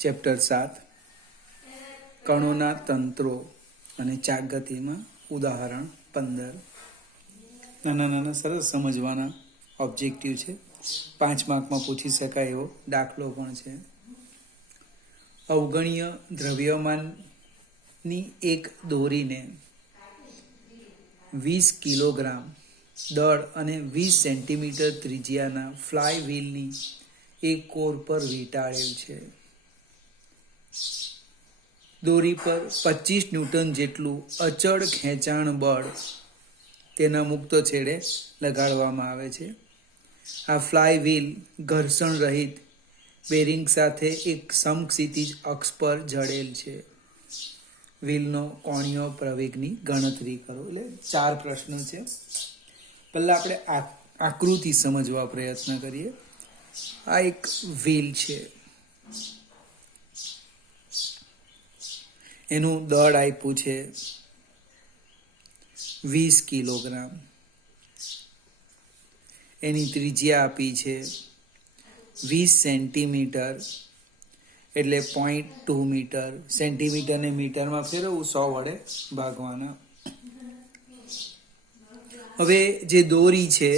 Chapter 7 કણોના તંત્રો અને ચાકગતિમાં ઉદાહરણ 15 નાના નાના સરસ સમજવાના ઓબ્જેક્ટિવ છે. 5 માર્કમાં પૂછી શકાય એવો દાખલો પણ છે. અવગણ્ય દ્રવ્યમાનની એક દોરીને 20 કિલોગ્રામ દળ અને 20 સેન્ટીમીટર ત્રિજ્યાના ફ્લાય વ્હીલની એક કોર પર વીંટાળેલ છે. દોરી પર 25 ન્યૂટન જેટલું અચળ ખેંચાણ બળ તેના મુક્ત છેડે લગાડવામાં આવે છે. આ ફ્લાય વ્હીલ ઘર્ષણ રહિત બેરિંગ સાથે એક સમક્ષિતિજ અક્ષ પર જડેલ છે. વ્હીલનો કોણીય પ્રવેગની ગણતરી કરો. એટલે 4 પ્રશ્ન છે. પહેલા આપણે આકૃતિ સમજવા પ્રયત્ન કરીએ. આ એક વ્હીલ છે. એનું દળ આપ્યું છે 20 કિલોગ્રામ. એની ત્રિજ્યા આપી છે 20 સેન્ટીમીટર એટલે 0.2 મીટર. સેન્ટીમીટરને મીટરમાં ફેરવવું 100 વડે ભાગવાના. હવે જે દોરી છે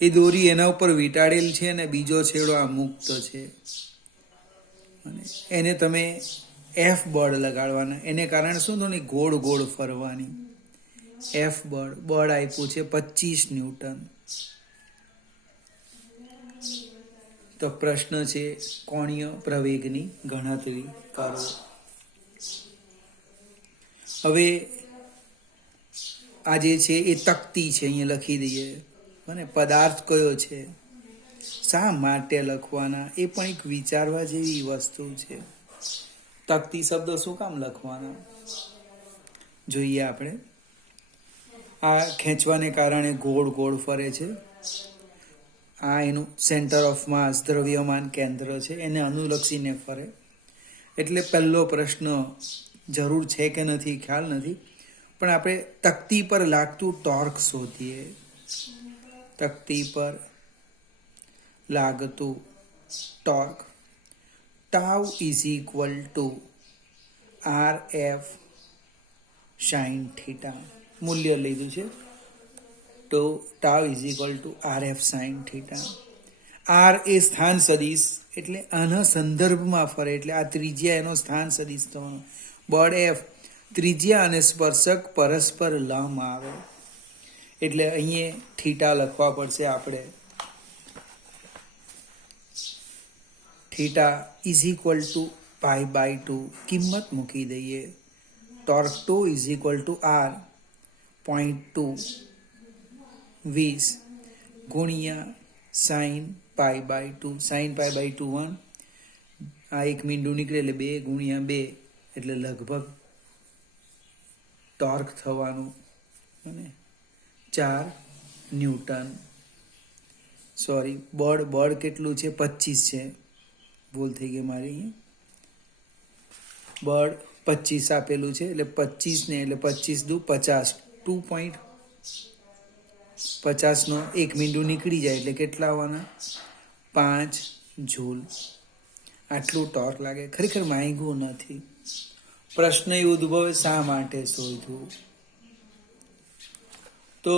એ દોરી એના ઉપર વીંટાળેલ છે અને બીજો છેડો આ મુક્ત છે. અને એને તમે એફ બળ લગાડવાના. એને કારણે શું થવાની? ગોળ ગોળ ફરવાની. એફ બળ આપ્યું છે 25 ન્યૂટન. તો પ્રશ્ન છે કોણીય પ્રવેગની ગણતરી કરો. હવે આ જે છે એ તકતી છે, અહીંયા લખી દઈએ. અને પદાર્થ કયો છે, શા માટે લખવાના, એ પણ એક વિચારવા જેવી વસ્તુ છે. તકતી શબ્દ શું કામ લખવાના જોઈએ આપણે. આ ખેંચવાને કારણે ગોળ ગોળ ફરે છે. આ એનું સેન્ટર ઓફ માસ, દ્રવ્યમાન કેન્દ્ર છે, એને અનુલક્ષીને ફરે. એટલે પહેલો પ્રશ્ન જરૂર છે કે નથી ખ્યાલ નથી, પણ આપણે તકતી પર લાગતું ટોર્ક શોધીએ. તકતી પર લાગતું torque tau is equal two RF sin theta. મૂલ્ય લીધું છે તો tau is equal two RF sin theta. R એ સ્થાન સદિશ, એટલે આના સંદર્ભમાં ફરે, એટલે આ ત્રિજ્યા એનો સ્થાન સદિશ થવાનો. બળ F, ત્રિજ્યા અને સ્પર્શક પરસ્પર લંબ આવે, એટલે અહીંયા થીટા લખવા પડશે આપણે. Theta is equal to π/2. કિંમત મૂકી દઈએ. Torque 2 is equal to R 0.2 20 ગુણ્યા sin π/2. sin π/2 1, આ એક મીંડું નીકળે એટલે 2 ગુણ્યા 2 એટલે લગભગ ટોર્ક થવાનું અને 4 ન્યૂટન. સોરી, બળ કેટલું છે? 25 છે. ભૂલ થઈ ગઈ મારી. બળ 25 આપેલું છે, એટલે 25 ને એટલે 25 દુ 50. 2.50 નો એક મીંડું નીકળી જાય એટલે કેટલા આવવાના? 5 જૂલ. આટલું ટોર્ક લાગે. ખરેખર માંગ્યું નથી. પ્રશ્ન એ ઉદ્ભવે શા માટે શોધવું. તો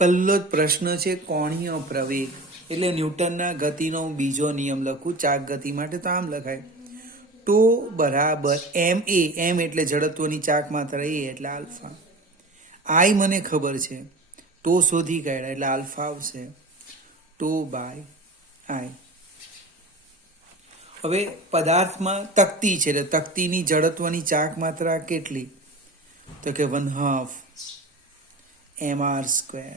પહેલો જ પ્રશ્ન છે કોણીય પ્રવેગ, એટલે ન્યૂટનના ગતિનો બીજો નિયમ લખું. ચાક ગતિ માટે તો આમ લખાય, ટો બરાબર ma. m એટલે જડત્વની ચાક માત્રા, એ એટલે આલ્ફા. આઈ મને ખબર છે, ટો શોધી કાઢ્યા એટલે આલ્ફા આવશે. ટો બાય આઈ. હવે પદાર્થમાં તકતી છે, એટલે તકતીની જડત્વની ચાક માત્રા કેટલી? તો કે 1/2 mr².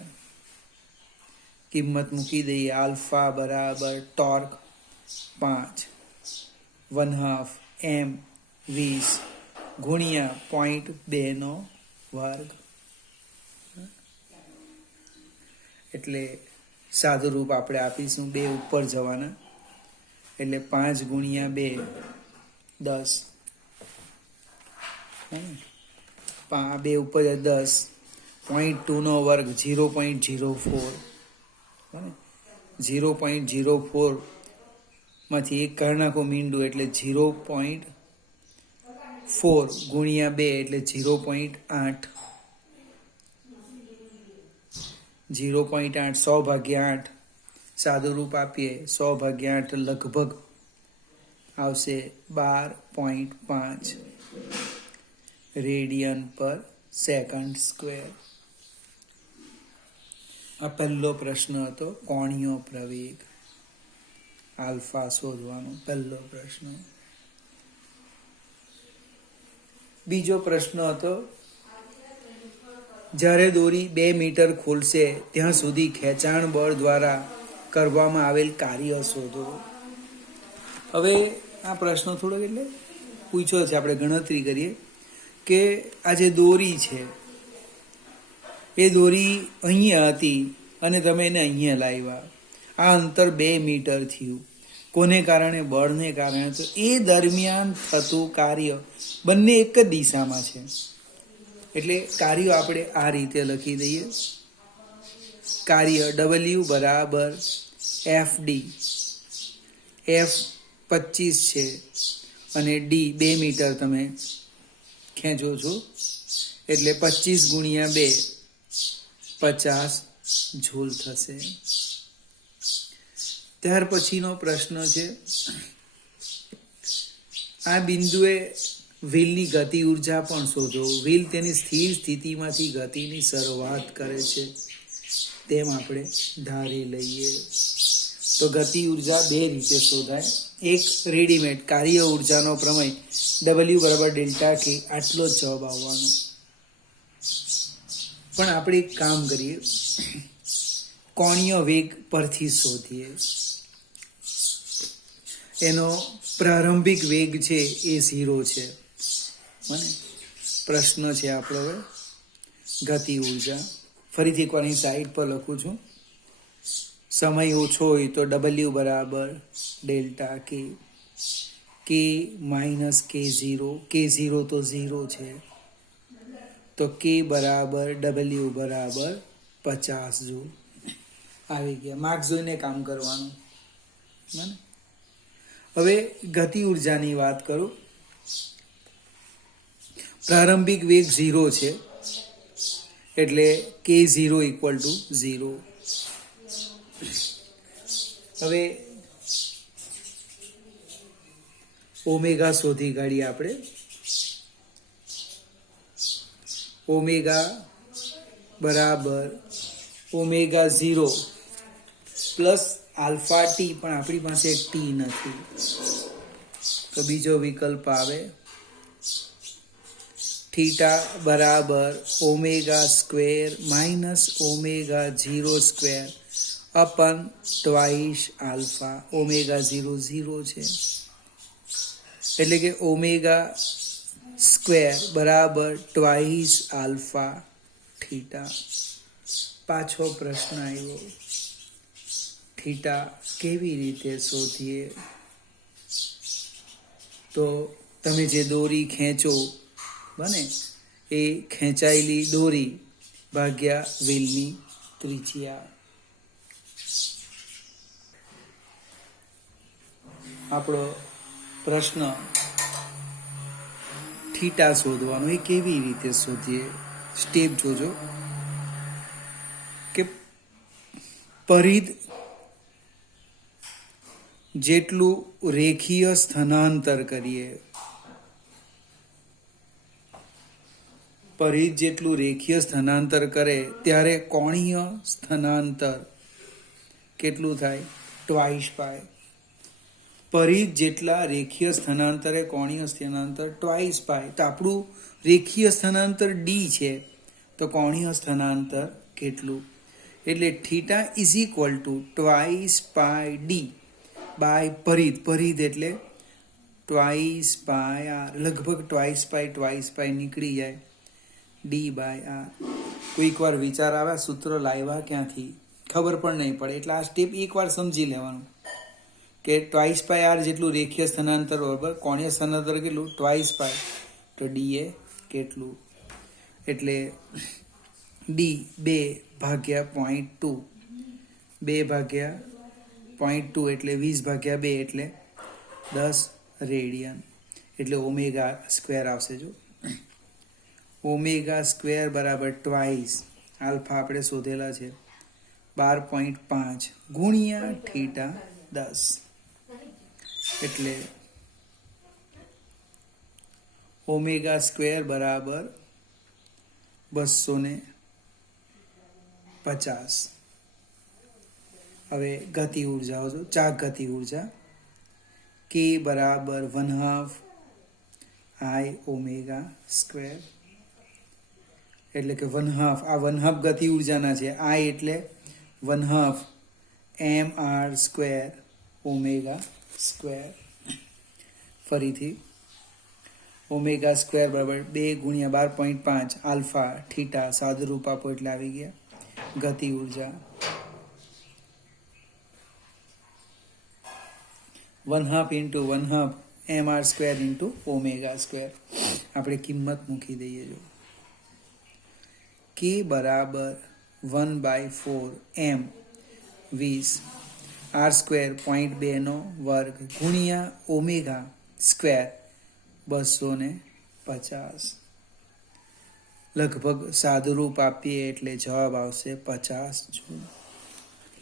કિંમત મૂકી દઈએ. આલ્ફા બરાબર ટોર્ક 5 1/2 m 20 ગુણ્યા 0.2 નો વર્ગ. એટલે સાદું રૂપ આપણે આપીશું. 2 ઉપર જવાના, એટલે 5 ગુણ્યા 2 10. 2 ઉપર 10. 0.2 નો વર્ગ 0.04. 0.04 માંથી 1 કાઢી નાખો મીંડું એટલે 0.4 ગુણ્યા 2 એટલે 0.8 0.8 100 ભાગ્યા 8 સાદું રૂપ આપીએ 100 ભાગ્યા 8 લગભગ આવશે 12.5 રેડિયન પર સેકન્ડ સ્ક્વેર. આ પહેલો પ્રશ્ન હતો કોણીય પ્રવેગ આલ્ફા શોધવાનો પહેલો પ્રશ્ન. બીજો પ્રશ્ન હતો જ્યારે દોરી 2 મીટર ખોલશે ત્યાં સુધી ખેંચાણ બળ દ્વારા કરવામાં આવેલ કાર્ય શોધો. હવે આ પ્રશ્ન થોડો એટલે પૂછ્યો છે, આપણે ગણતરી કરીએ કે આ જે દોરી છે એ દોરી અહીંયા હતી અને તમે એને અહીંયા લાવ્યા. આ અંતર 2 મીટર થયું. કોને કારણે? બળને કારણે. તો એ દરમિયાન થતું કાર્ય બંને એક જ દિશામાં છે એટલે કાર્ય આપણે આ રીતે લખી દઈએ. કાર્ય W બરાબર FD. F 25 છે અને D 2 મીટર તમે ખેંચો છો એટલે 25 ગુણ્યા 2 50 જૂલ થશે. ત્યાર પછીનો પ્રશ્ન છે આ બિંદુએ વ્હીલની ગતિ ઉર્જા પણ શોધો. વ્હીલ તેની સ્થિર સ્થિતિમાંથી ગતિની શરૂઆત કરે છે તેમ આપણે ધારી લઈએ. તો ગતિ ઉર્જા 2 રીતે શોધાય. એક રેડીમેડ કાર્ય ઉર્જાનો પ્રમેય W બરાબર ડેલ્ટા કે આટલો જ જવાબ આવવાનો. પણ આપણે એક કામ કરીએ, કોણીય વેગ પરથી શોધીએ. એનો પ્રારંભિક વેગ છે એ 0 છે. મને પ્રશ્ન છે આપણો હવે ગતિ ઉર્જા. ફરીથી એકવાર અહીં સાઈડ પર લખું છું. સમય ઓછો હોય તો W બરાબર ડેલ્ટા કે માઇનસ K0. K0 તો 0 છે તો K બરાબર W બરાબર 50 જૂલ. આવી ગયા. માર્ક જોઈને કામ કરવાનું. હવે ગતિ ઉર્જાની વાત કરું. પ્રારંભિક વેગ 0 છે એટલે K0 ઇક્વલ ટુ 0. હવે ઓમેગા શોધી કાઢીએ આપણે. ઓમેગા બરાબર ઓમેગા 0 પ્લસ આલ્ફા ટી, પણ આપણી પાસે ટી નથી તો બીજો વિકલ્પ આવે થીટા બરાબર omega square minus omega 0 square અપન twice alpha. Omega 0 0 છે એટલે કે ઓમેગા સ્ક્વેર બરાબર ટ્વાઇસ આલ્ફા થીટા. પાછો પ્રશ્ન આવ્યો થીટા કેવી રીતે શોધીએ? તો તમે જે દોરી ખેંચો બને એ ખેંચાયેલી દોરી ભાગ્યા વ્હીલની ત્રિજ્યા. આપણો પ્રશ્ન થીટા શોધવાનો. એ કેવી રીતે શોધીએ? સ્ટેપ જોજો કે પરિઘ જેટલું રેખીય સ્થાનાંતર કરીએ, પરિઘ જેટલું રેખીય સ્થાનાંતર કરે ત્યારે કોણીય સ્થાનાંતર કેટલું થાય? ટ્વાઇસ પાય. પરિઘ જેટલા રેખીય સ્થાનાંતરે કોણીય સ્થાનાંતર ટ્વાઇસ પાય. તો આપણું રેખીય સ્થાનાંતર ડી છે તો કોણીય સ્થાનાંતર કેટલું? એટલે theta is equal to twice pi D by પરિઘ. પરિઘ એટલે ટ્વાઇસ બાય આર. લગભગ ટ્વાઇસ પાય નીકળી જાય. D by R. કોઈક વાર વિચાર આવે સૂત્ર લાવ્યા ક્યાંથી ખબર પણ નહીં પડે. એટલે આ સ્ટેપ એકવાર સમજી લેવાનું કે ટ્વાઇસ પાય આર જેટલું રેખીય સ્થાનાંતર બરાબર કોણીય સ્થાનાંતર કેટલું? ટ્વાઇસ પાય. તો ડી એ કેટલું? એટલે ડી 2 ભાગ્યા 0.2. 2 ભાગ્યા 0.2 એટલે 20/2 એટલે 10 રેડિયન, એટલે ઓમેગા સ્ક્વેર આવશે. જો ઓમેગા સ્ક્વેર બરાબર ટ્વાઇસ આલ્ફા આપણે શોધેલા છે 12.5 ગુણ્યા થીટા 10, એટલે ઓમેગા સ્ક્વેર બરાબર 250. હવે ગતિ ઉર્જા જો ચાક ગતિ ઉર્જા કે બરાબર 1/2 I ઓમેગા સ્ક્વેર, એટલે કે 1/2 આ 1/2 ગતિ ઉર્જાના છે. I એટલે 1/2 mr સ્ક્વેર ઓમેગા સ્ક્વેર. ફરીથી ઓમેગા સ્ક્વેર બરાબર 2 ગુણ્યા 12.5 આલ્ફા થીટા સાદુરૂપ આપો એટલે આવી ગયા ગતિ ઉર્જા 1/2 into 1/2 mr square into omega square. આપણે કિંમત મૂકી દઈએ. જો કે બરાબર 1/4 m 20 r સ્ક્વેર 0.2 નો વર્ગ ગુણ્યા ઓમેગા સ્ક્વેર 250. લગભગ સાદુરૂપ આપીએ એટલે જવાબ આવશે 50 જૂલ.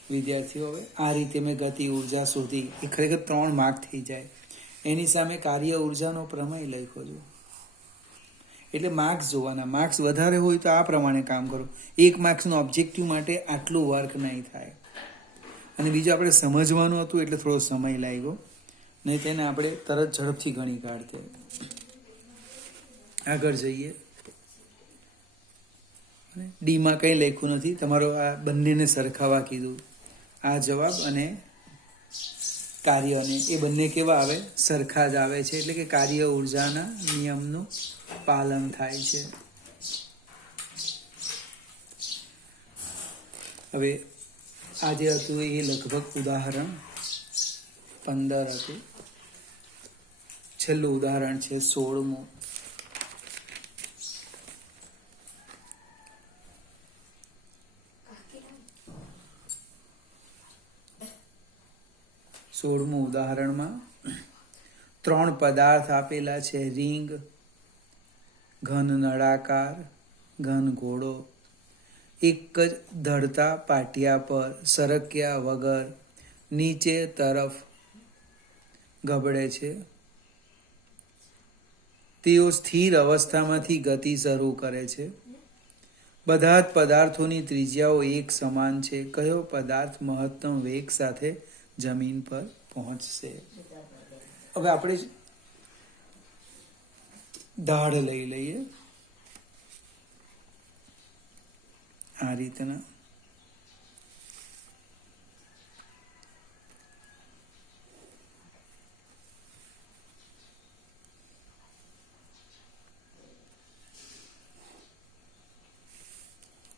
વિદ્યાર્થીઓ, હવે આ રીતે મેં ગતિ ઉર્જા શોધી. એ ખરેખર 3 માર્ક થઈ જાય. એની સામે કાર્ય ઉર્જાનો પ્રમેય લખ્યો છું. એટલે માર્ક્સ જોવાના. માર્ક્સ વધારે હોય તો આ પ્રમાણે કામ કરો. 1 માર્ક્સનો ઓબ્જેક્ટિવ માટે આટલું વર્ક નહીં થાય. અને બીજું આપણે સમજવાનું હતું એટલે થોડો સમય લાગ્યો, નહીં તેને આપણે તરત ઝડપથી ગણી કાઢતે. આગળ જઈએ. ડીમાં કંઈ લખ્યું નથી. તમારો આ બંનેને સરખાવા કીધું. આ જવાબ અને કાર્યને એ બંને કેવા આવે? સરખા જ આવે છે. એટલે કે કાર્ય ઉર્જાના નિયમનું પાલન થાય છે. હવે આ જે હતું એ લગભગ ઉદાહરણ 15 હતું. છેલ્લું ઉદાહરણ છે 16મું. ઉદાહરણમાં 3 પદાર્થ આપેલા છે. રિંગ, ઘન નળાકાર, ઘન ઘોડો. એક જ ધડતા પાટિયા પર સરક્યા વગર નીચે તરફ ગબડે છે. તેઓ સ્થિર અવસ્થામાંથી ગતિ શરૂ કરે છે. બધા જ પદાર્થોની ત્રિજ્યાઓ એક સમાન છે. કયો પદાર્થ મહત્તમ વેગ સાથે જમીન પર પહોંચશે? હવે આપણે ઢાળ લઈ લઈએ આ રીતના.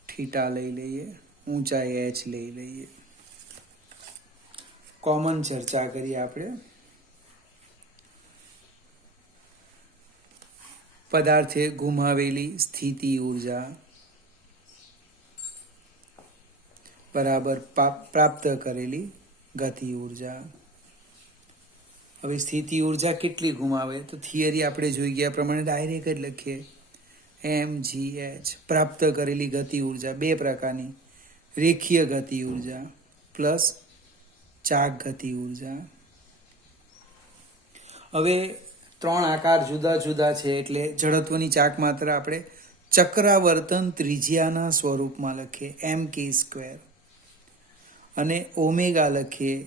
થીટા લઈ લઈએ, ઊંચાઈ h લઈ લઈએ. કોમન ચર્ચા કરીએ આપણે. પદાર્થે ગુમાવેલી સ્થિતિ ઉર્જા બરાબર પ્રાપ્ત કરેલી ગતિ ઉર્જા. હવે સ્થિતિ ઉર્જા કેટલી ગુમાવે? તો થિયરી આપણે જોઈ ગયા પ્રમાણે ડાયરેક્ટ જ લખીએ. mgh. પ્રાપ્ત કરેલી ગતિ ઉર્જા 2 પ્રકારની: રેખીય ગતિ ઉર્જા પ્લસ ચાક ગતિ ઉર્જા. હવે 3 આકાર જુદા જુદા છે એટલે જડત્વની ચાક માત્ર આપણે ચક્રાવર્તન ત્રિજ્યાના સ્વરૂપમાં લખીએ mk², અને ઓમેગા લખીએ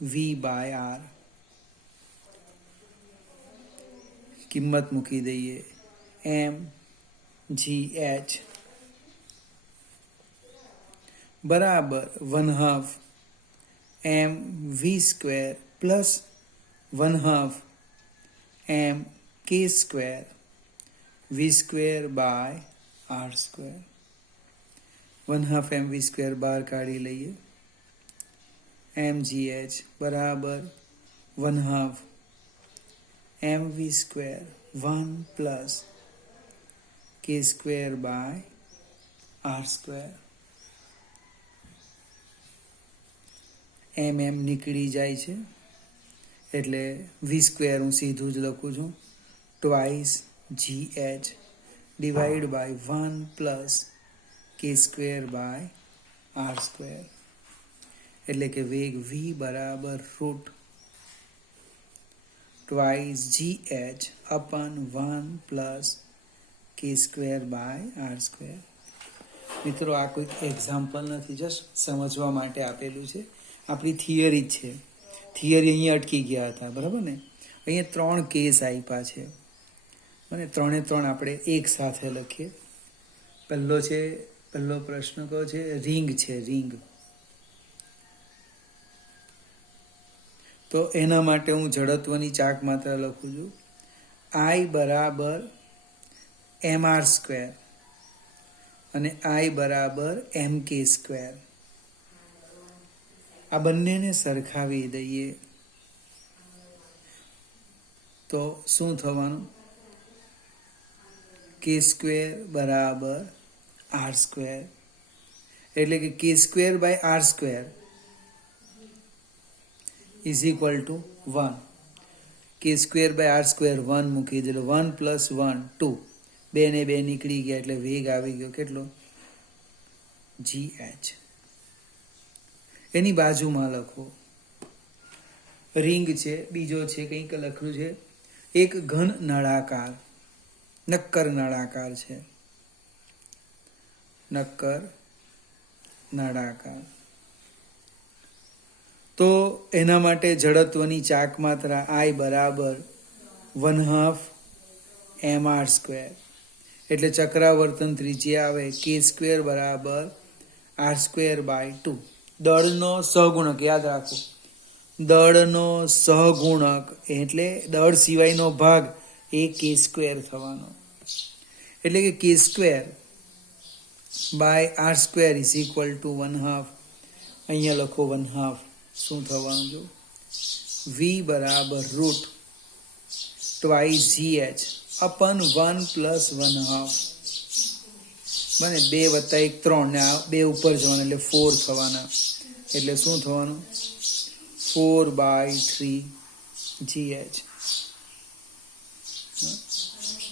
v/r. કિંમત મૂકી દઈએ. mgh બરાબર 1/2 mv² plus 1/2 mk² v²/r². 1/2 mv² બહાર કાઢી લઈએ. mgh બરાબર 1/2 mv² 1 પ્લસ k²/r². એમ નીકળી જાય છે, એટલે v² હું સીધું જ લખું છું, twice GH divide by 1 plus k²/r², એટલે કે વેગ v બરાબર root twice GH upon 1 plus k²/r². મિત્રો, આ કોઈ એક્ઝામ્પલ નથી, જસ્ટ સમજવા માટે આપેલું છે. આપણી થિયરી જ છે. થિયરી અહીંયા અટકી ગયા હતા, બરાબર ને? અહીંયા 3 કેસ આપ્યા છે અને 3 3 આપણે એક સાથે લખીએ. પહેલો પ્રશ્ન કયો છે? રિંગ છે, રિંગ. તો એના માટે હું જડત્વની ચાક માત્રા લખું છું, I બરાબર mr² અને I બરાબર mk². આ બંનેને સરખાવી દઈએ તો શું થવાનું? k² બરાબર r², એટલે કે k²/r² is equal two 1. k²/r² 1 મૂકી દેલો, 1 પ્લસ 1 2, 2 ને 2 નીકળી ગયા, એટલે વેગ આવી ગયો કેટલો? GH. એની બાજુમાં લખો રિંગ છે, બીજો છે કંઈક લખ્યું છે, એક ઘન નળાકાર, નક્કર નળાકાર છે, નક્કર નળાકાર. તો એના માટે જડત્વની ચાક માત્રા I બરાબર 1/2 mr², એટલે ચક્રાવર્તન ત્રિજ્યા આવે k² બરાબર r²/2. દળનો સહગુણક યાદ રાખો, દળનો સહગુણક એટલે દળ સિવાયનો ભાગ એ k² થવાનો, એટલે કે k²/r² ઇઝ ઇક્વલ ટુ 1/2. અહીંયા લખો 1/2. શું થવાનું? જો v બરાબર root twice GH upon 1 plus 1/2, બને 2 વત્તા 1 3 ને આ 2 ઉપર જવાના એટલે 4 થવાના, એટલે શું થવાનું? 4/3 GH.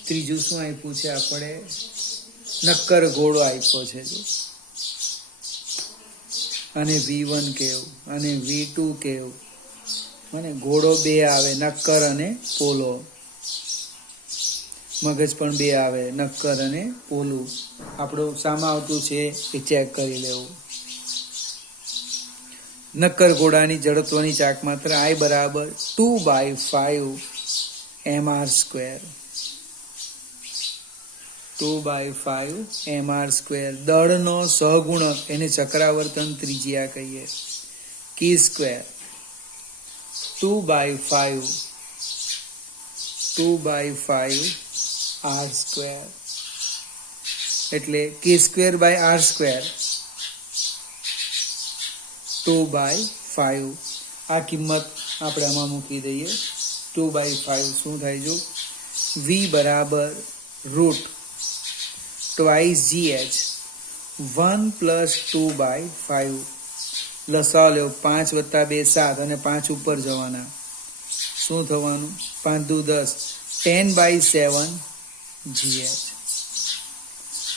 ત્રીજું શું આપ્યું છે? આપણે નક્કર ઘોડો આપ્યો છે, જો અને V1 કેવું અને V2 કેવું, મને ઘોડો 2 આવે, નક્કર અને પોલો. મગજ પણ 2 આવે, નક્કર અને પોલું. આપણું સામા આવતું છે એ ચેક કરી લેવું. નક્કર ઘોડાની જડત્વની ચાક માત્રા I બરાબર 2/5 mr², 2/5 mr². દળનો સહગુણક એને ચક્રાવર્તન ત્રિજ્યા કહીએ, k², 2/5 r², એટલે k²/r², 2/5. આ કિંમત આપણે આમાં મૂકી દઈએ, 2/5 શું થાય? જો v બરાબર રૂટ ટ્વાઇસ GH 1 પ્લસ 2/5, લસા લેવો, 5 વત્તા 2 7 અને 5 ઉપર જવાના, શું થવાનું? 5 દુ 10, 10/7 GH.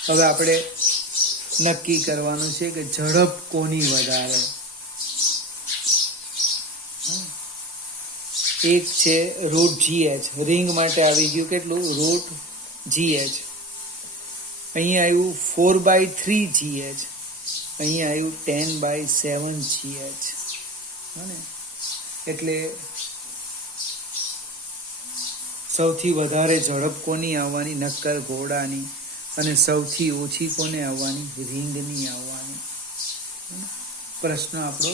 હવે આપણે નક્કી કરવાનું છે કે ઝડપ કોની વધારે. એક છે રૂટ GH, રિંગ માટે આવી ગયું કેટલું? Root GH. અહીંયા આવ્યું 4/3 GH, અહીંયા આવ્યું 10/7 GH. એટલે સૌથી વધારે ઝડપ કોની આવવાની? નક્કર ઘોડાની. અને સૌથી ઓછી કોને આવવાની? રિંગની આવવાની. પ્રશ્ન આપણો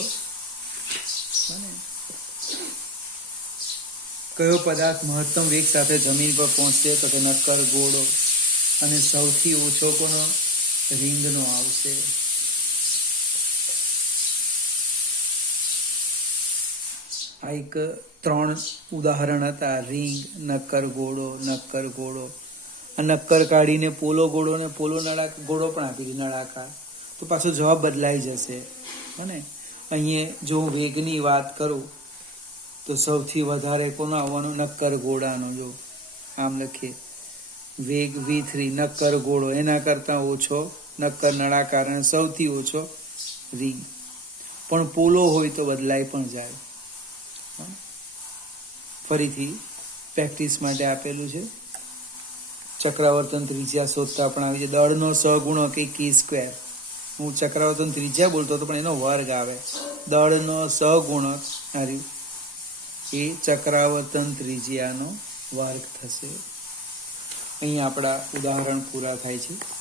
કયો પદાર્થ મહત્તમ વેગ સાથે જમીન પર પહોંચશે? તો કે નક્કર ઘોડો. અને સૌથી ઓછો કોનો? રિંગનો આવશે. આ એક 3 ઉદાહરણ હતા, રિંગ, નક્કર ઘોડો, નક્કર ઘોડો. નક્કર કાઢીને પોલો ઘોડો ને પોલો ઘોડો પણ આપી નળાકાર, તો પાછો જવાબ બદલાઈ જશે. અને અહીંયા જો હું વેગની વાત કરું તો સૌથી વધારે કોનો આવવાનો? નક્કર ઘોડાનો. જો આમ લખીએ વેગ v3 નક્કર ઘોડો, એના કરતાં ઓછો નક્કર નળાકાર અને સૌથી ઓછો v. પણ પોલો હોય તો બદલાઈ પણ જાય. ફરીથી પ્રેક્ટિસ માટે આપેલું છે. ચક્રાવર્તન ત્રિજ્યા શોધતા પણ આવે છે. દળનો સહગુણક એ k સ્ક્વેર. હું ચક્રાવર્તન ત્રિજ્યા બોલતો હતો પણ એનો વર્ગ આવે. દળનો સહગુણક હાર્યું એ ચક્રાવર્તન ત્રિજ્યાનો વર્ગ થશે. અહીં આપણા ઉદાહરણ પૂરા થાય છે.